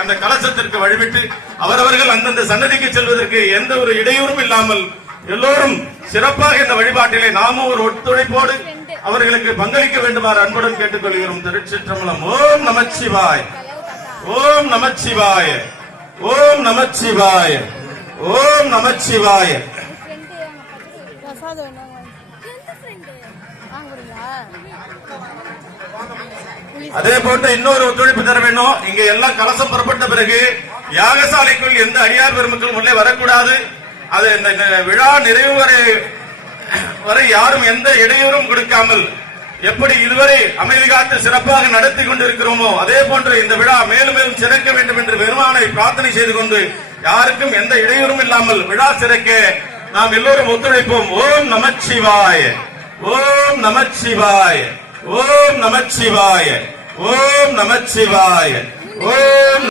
அந்த கலசத்திற்கு வழிவிட்டு அவரவர்கள் அந்தந்த சன்னதிக்கு செல்வதற்கு எந்த ஒரு இடையூறும் இல்லாமல் எல்லோரும் சிறப்பாக இந்த வழிபாட்டிலே நாமும் ஒரு ஒத்துழைப்போடு அவர்களுக்கு பங்களிக்க வேண்டுமாறு அன்புடன் கேட்டுக்கொள்கிறோம். திருச்சிற்றம்பலம். ஓம் நமச்சிவாய, ஓம் நமச்சிவாய, ஓம் நமச்சிவாய, ஓம் நமச்சிவாய. அதே போன்று இன்னொரு ஒத்துழைப்பு தர வேண்டும். இங்க எல்லாம் கலசம் புறப்பட்ட பிறகு யாகசாலைக்குள் எந்த அடியார் பெருமக்கள் உள்ளே வரக்கூடாது. அது இந்த விழா நிறைவு வரை யாரும் எந்த இடையூறும் கொடுக்காமல் எப்படி இதுவரை அமைதி காத்து சிறப்பாக நடத்தி கொண்டிருக்கிறோமோ அதே போன்று இந்த விழா மேலும் மேலும் சிறக்க வேண்டும் என்று பெருமானை பிரார்த்தனை செய்து கொண்டு யாருக்கும் எந்த இடையூறும் இல்லாமல் விழா சிறக்க நாம் எல்லோரும் ஒத்துழைப்போம். ஓம் நமச்சிவாய, ஓம் நமச்சிவாய, ஓம் நமச்சிவாய, ஓம் நமச்சிவாய, ஓம்